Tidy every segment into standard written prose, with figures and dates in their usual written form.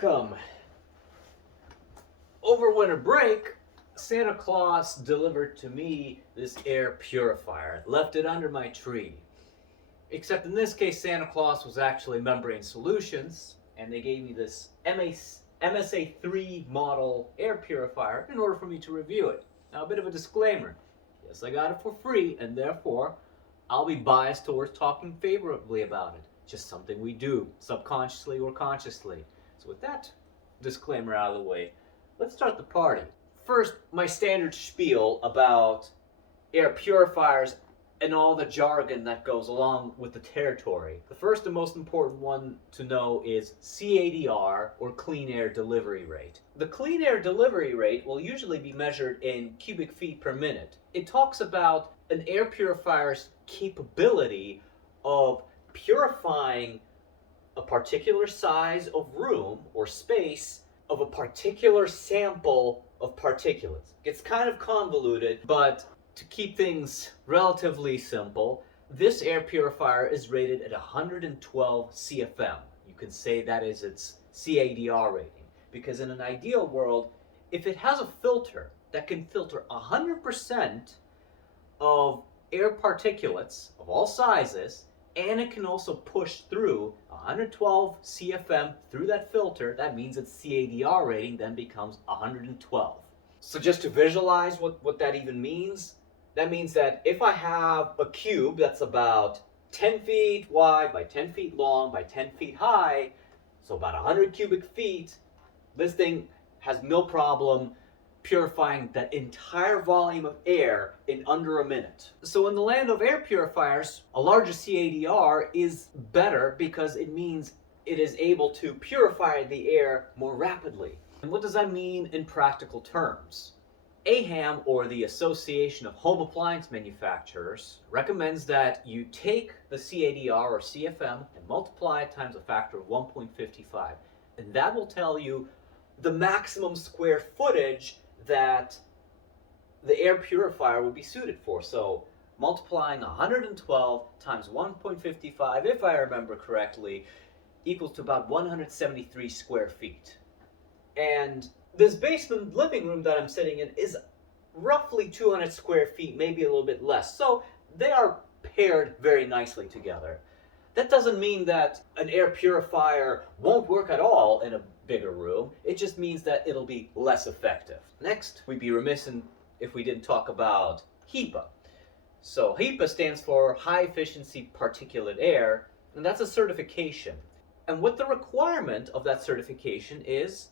Welcome. Over winter break, Santa Claus delivered to me this air purifier, left it under my tree. Except in this case, Santa Claus was actually Membrane Solutions, and they gave me this MSA3 model air purifier in order for me to review it. Now, a bit of a disclaimer. Yes, I got it for free, and therefore, I'll be biased towards talking favorably about it. Just something we do, subconsciously or consciously. So with that disclaimer out of the way, let's start the party. First, my standard spiel about air purifiers and all the jargon that goes along with the territory. The first and most important one to know is CADR, or Clean Air Delivery Rate. The clean air delivery rate will usually be measured in cubic feet per minute. It talks about an air purifier's capability of purifying a particular size of room or space of a particular sample of particulates. It's kind of convoluted, but to keep things relatively simple, this air purifier is rated at 112 CFM. You can say that is its CADR rating, because in an ideal world, if it has a filter that can filter 100% of air particulates of all sizes, and it can also push through 112 CFM through that filter, that means its CADR rating then becomes 112. So just to visualize what that even means, that means that if I have a cube that's about 10 feet wide by 10 feet long by 10 feet high, so about 100 cubic feet, this thing has no problem purifying that entire volume of air in under a minute. So in the land of air purifiers, a larger CADR is better because it means it is able to purify the air more rapidly. And what does that mean in practical terms? AHAM, or the Association of Home Appliance Manufacturers, recommends that you take the CADR or CFM and multiply it times a factor of 1.55. And that will tell you the maximum square footage that the air purifier would be suited for. So multiplying 112 times 1.55, if I remember correctly, equals to about 173 square feet. And this basement living room that I'm sitting in is roughly 200 square feet, maybe a little bit less. So they are paired very nicely together. That doesn't mean that an air purifier won't work at all in a bigger room. It just means that it'll be less effective. Next, we'd be remiss if we didn't talk about HEPA. So HEPA stands for High Efficiency Particulate Air, and that's a certification. And what the requirement of that certification is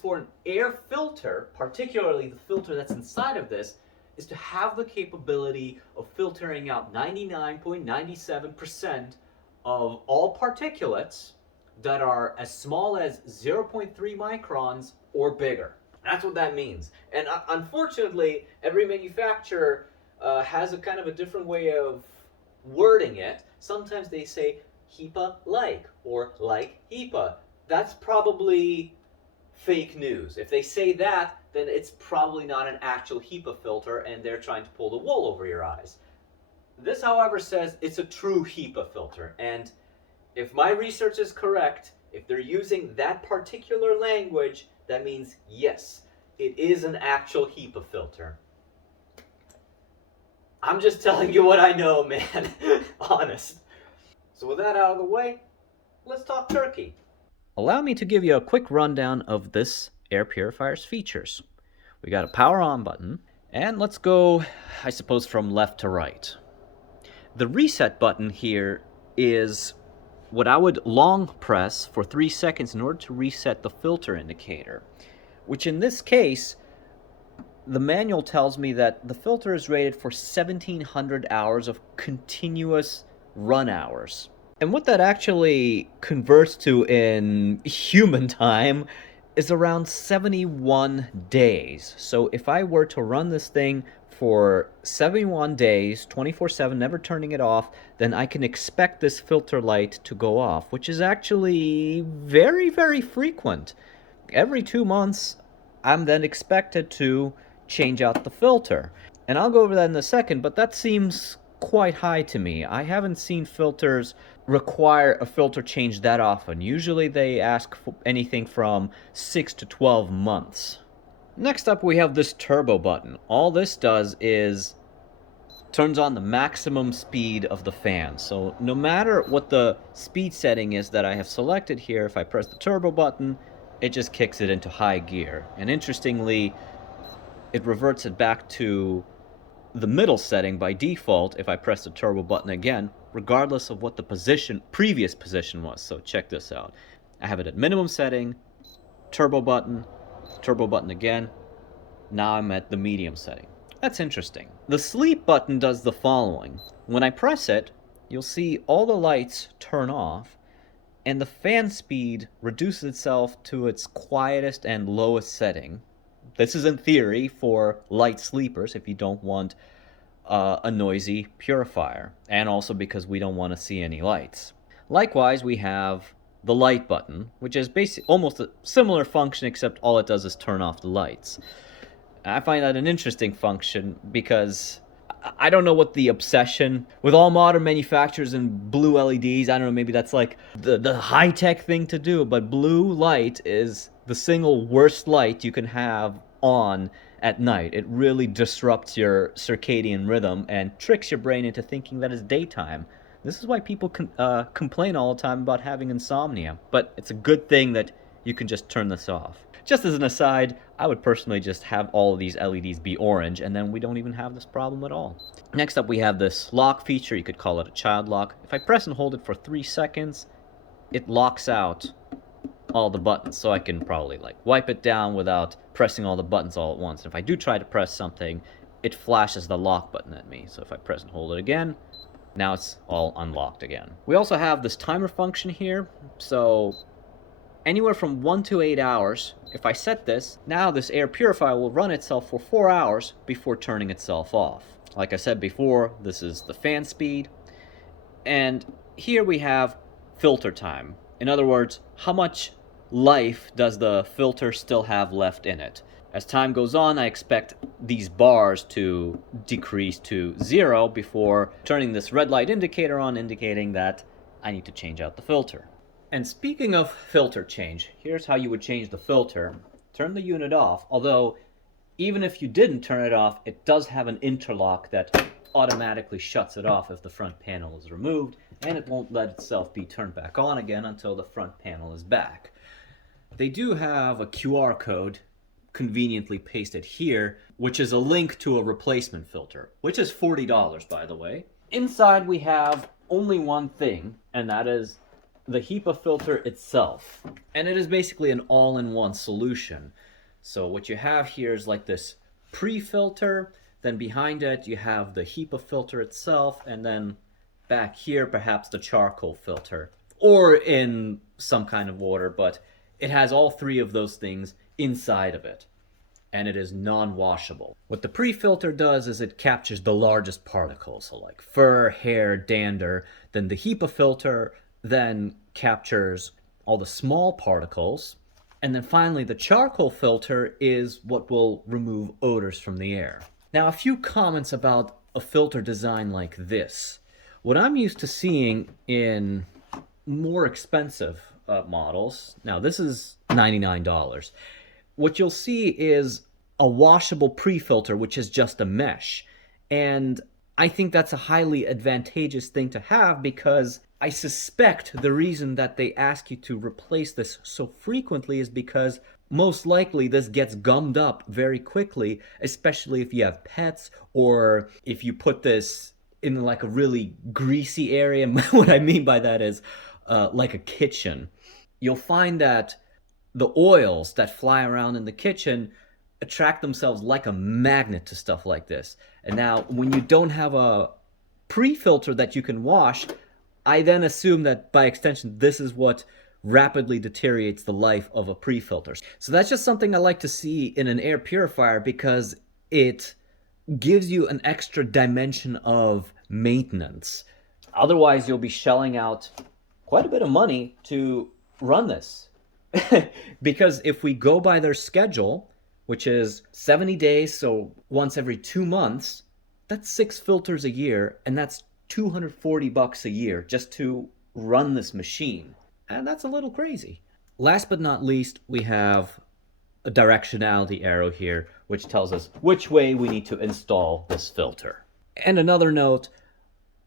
for an air filter, particularly the filter that's inside of this, is to have the capability of filtering out 99.97% of all particulates that are as small as 0.3 microns or bigger. That's what that means. And unfortunately, every manufacturer has a kind of a different way of wording it. Sometimes they say HEPA-like or like HEPA. That's probably fake news. If they say that, then it's probably not an actual HEPA filter and they're trying to pull the wool over your eyes. This, however, says it's a true HEPA filter, and if my research is correct, if they're using that particular language, that means yes, it is an actual HEPA filter. I'm just telling you what I know, man. Honest. So with that out of the way, let's talk turkey. Allow me to give you a quick rundown of this air purifier's features. We got a power on button, and let's go, I suppose, from left to right. The reset button here is what I would long press for 3 seconds in order to reset the filter indicator, which in this case, the manual tells me that the filter is rated for 1,700 hours of continuous run hours. And what that actually converts to in human time is around 71 days. So if I were to run this thing for 71 days, 24/7, never turning it off, then I can expect this filter light to go off, which is actually very, very frequent. Every 2 months, I'm then expected to change out the filter. And I'll go over that in a second, but that seems quite high to me. I haven't seen filters require a filter change that often. Usually they ask for anything from 6 to 12 months. Next up, we have this turbo button. All this does is turns on the maximum speed of the fan. So no matter what the speed setting is that I have selected here, if I press the turbo button, it just kicks it into high gear. And interestingly, it reverts it back to the middle setting by default if I press the turbo button again, regardless of what the previous position was. So check this out. I have it at minimum setting, turbo button again. Now I'm at the medium setting. That's interesting. The sleep button does the following. When I press it, you'll see all the lights turn off, and the fan speed reduces itself to its quietest and lowest setting. This is in theory for light sleepers if you don't want a noisy purifier, and also because we don't want to see any lights. Likewise, we have the light button, which is basically almost a similar function, except all it does is turn off the lights. I find that an interesting function because I don't know what the obsession with all modern manufacturers and blue LEDs, I don't know, maybe that's like the high-tech thing to do, but blue light is the single worst light you can have on at night. It really disrupts your circadian rhythm and tricks your brain into thinking that it's daytime. This is why people complain all the time about having insomnia, but it's a good thing that you can just turn this off. Just as an aside, I would personally just have all of these LEDs be orange, and then we don't even have this problem at all. Next up, we have this lock feature. You could call it a child lock. If I press and hold it for 3 seconds, it locks out all the buttons, so I can probably like wipe it down without pressing all the buttons all at once. And if I do try to press something, it flashes the lock button at me. So if I press and hold it again, now it's all unlocked again. We also have this timer function here, so anywhere from 1 to 8 hours, if I set this, now this air purifier will run itself for 4 hours before turning itself off. Like I said before, this is the fan speed. And here we have filter time. In other words, how much life does the filter still have left in it? As time goes on, I expect these bars to decrease to 0 before turning this red light indicator on, indicating that I need to change out the filter. And speaking of filter change, here's how you would change the filter. Turn the unit off, although even if you didn't turn it off, it does have an interlock that automatically shuts it off if the front panel is removed, and it won't let itself be turned back on again until the front panel is back. They do have a QR code conveniently pasted here, which is a link to a replacement filter, which is $40, by the way. Inside we have only one thing, and that is the HEPA filter itself. And it is basically an all-in-one solution. So what you have here is like this pre-filter, then behind it you have the HEPA filter itself, and then back here perhaps the charcoal filter, or in some kind of water, but it has all 3 of those things inside of it, and it is non-washable. What the pre-filter does is it captures the largest particles, so like fur, hair, dander. Then the HEPA filter then captures all the small particles, and then finally the charcoal filter is what will remove odors from the air. Now, a few comments about a filter design like this. What I'm used to seeing in more expensive models, now this is $99, what you'll see is a washable pre-filter, which is just a mesh. And I think that's a highly advantageous thing to have, because I suspect the reason that they ask you to replace this so frequently is because most likely this gets gummed up very quickly, especially if you have pets, or if you put this in like a really greasy area. What I mean by that is like a kitchen. You'll find that the oils that fly around in the kitchen attract themselves like a magnet to stuff like this. And now when you don't have a pre-filter that you can wash, I then assume that by extension this is what rapidly deteriorates the life of a pre-filter. So that's just something I like to see in an air purifier, because it gives you an extra dimension of maintenance. Otherwise, you'll be shelling out quite a bit of money to run this. Because if we go by their schedule, which is 70 days, so once every 2 months, that's 6 filters a year, and that's $240 a year just to run this machine. And that's a little crazy. Last but not least, we have a directionality arrow here, which tells us which way we need to install this filter. And another note,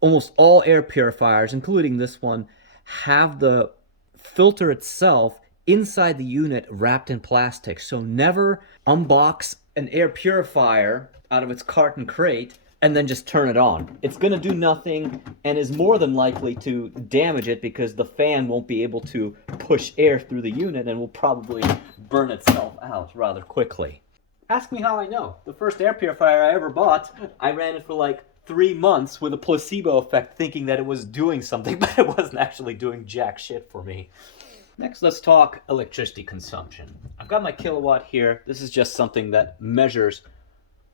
almost all air purifiers, including this one, have the filter itself inside the unit wrapped in plastic. So never unbox an air purifier out of its carton crate and then just turn it on. It's going to do nothing and is more than likely to damage it because the fan won't be able to push air through the unit and will probably burn itself out rather quickly. Ask me how I know. The first air purifier I ever bought, I ran it for like 3 months with a placebo effect thinking that it was doing something, but it wasn't actually doing jack shit for me. Next, let's talk electricity consumption. I've got my kilowatt here. This is just something that measures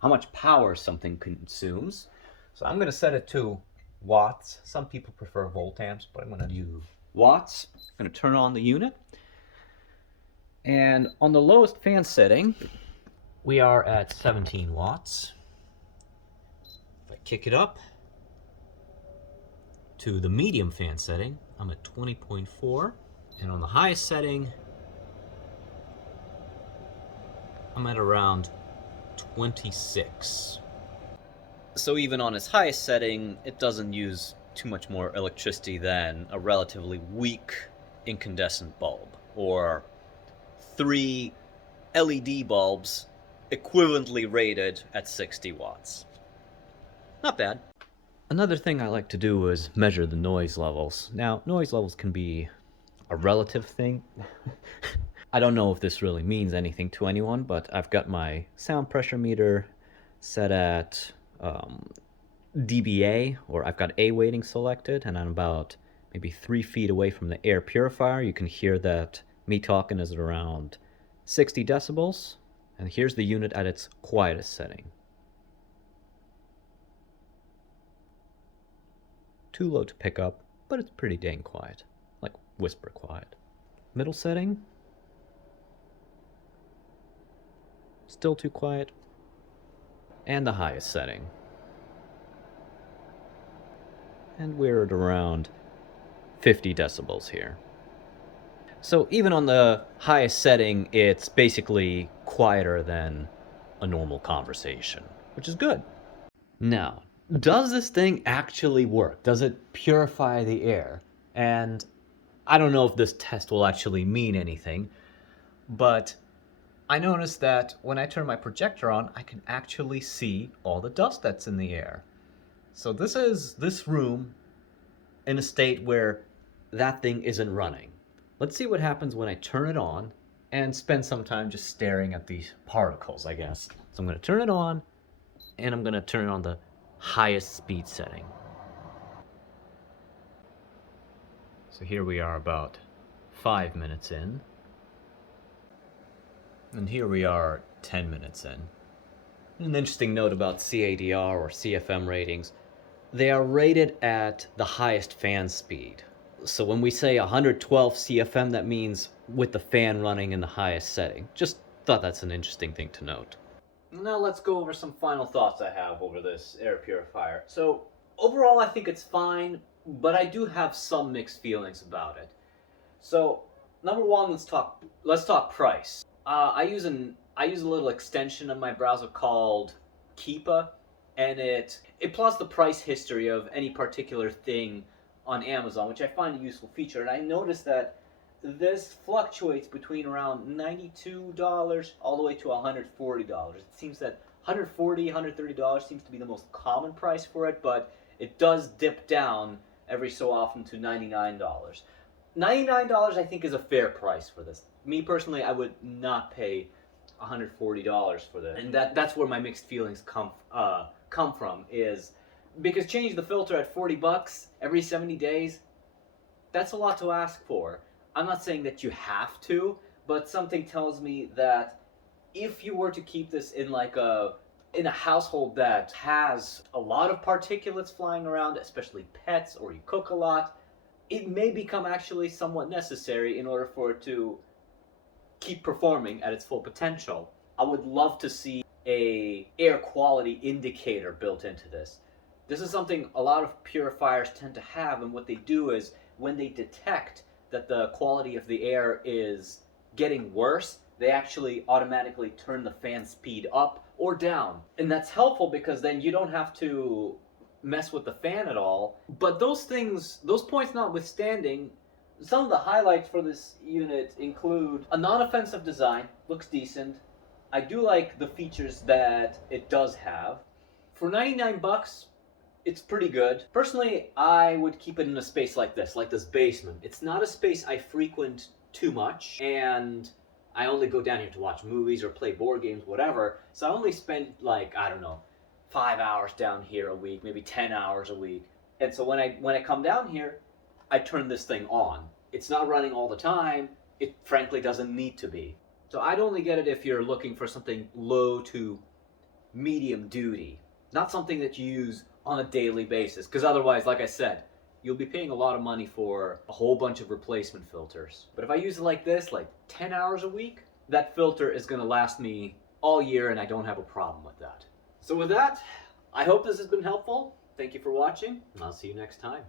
how much power something consumes. So I'm going to set it to watts. Some people prefer volt amps, but I'm going to use watts. I'm going to turn on the unit. And on the lowest fan setting, we are at 17 watts. If I kick it up to the medium fan setting, I'm at 20.4. And on the highest setting, I'm at around 26. So even on its highest setting, it doesn't use too much more electricity than a relatively weak incandescent bulb, or 3 LED bulbs equivalently rated at 60 watts. Not bad. Another thing I like to do is measure the noise levels. Now, noise levels can be a relative thing. I don't know if this really means anything to anyone, but I've got my sound pressure meter set at dBA, or I've got A weighting selected, and I'm about maybe 3 feet away from the air purifier. You can hear that me talking is at around 60 decibels, and here's the unit at its quietest setting. Too low to pick up, but it's pretty dang quiet, like whisper quiet. Middle setting, still too quiet. And the highest setting. And we're at around 50 decibels here. So even on the highest setting, it's basically quieter than a normal conversation, which is good. Now, does this thing actually work? Does it purify the air? And I don't know if this test will actually mean anything, but I noticed that when I turn my projector on, I can actually see all the dust that's in the air. So this is this room in a state where that thing isn't running. Let's see what happens when I turn it on and spend some time just staring at these particles, I guess. So I'm going to turn it on, and I'm going to turn it on the highest speed setting. So here we are about 5 minutes in. And here we are 10 minutes in. An interesting note about CADR or CFM ratings, they are rated at the highest fan speed. So when we say 112 CFM, that means with the fan running in the highest setting. Just thought that's an interesting thing to note. Now let's go over some final thoughts I have over this air purifier. So overall I think it's fine, but I do have some mixed feelings about it. So number one, let's talk price. I use a little extension on my browser called HEPA, and it plots the price history of any particular thing on Amazon, which I find a useful feature. And I noticed that this fluctuates between around $92 all the way to $140. It seems that $140, $130 seems to be the most common price for it, but it does dip down every so often to $99. $99 I think is a fair price for this. Me personally, I would not pay $140 for this, and that's where my mixed feelings come from, is because changing the filter at $40 every 70 days, that's a lot to ask for. I'm not saying that you have to, but something tells me that if you were to keep this in in a household that has a lot of particulates flying around, especially pets, or you cook a lot, it may become actually somewhat necessary in order for it to keep performing at its full potential. I would love to see a air quality indicator built into this. This is something a lot of purifiers tend to have, and what they do is when they detect that the quality of the air is getting worse, they actually automatically turn the fan speed up or down. And that's helpful because then you don't have to mess with the fan at all. But those points notwithstanding, some of the highlights for this unit include a non-offensive design, looks decent. I do like the features that it does have. For 99 bucks, it's pretty good. Personally, I would keep it in a space like this basement. It's not a space I frequent too much, and I only go down here to watch movies or play board games, whatever. So I only spend, like, I don't know, 5 hours down here a week, maybe 10 hours a week. And so when I come down here, I turn this thing on. It's not running all the time. It frankly doesn't need to be. So I'd only get it if you're looking for something low to medium duty, not something that you use on a daily basis, because otherwise, like I said, you'll be paying a lot of money for a whole bunch of replacement filters. But if I use it like this, like 10 hours a week, that filter is going to last me all year and I don't have a problem with that. So with that, I hope this has been helpful. Thank you for watching, and I'll see you next time.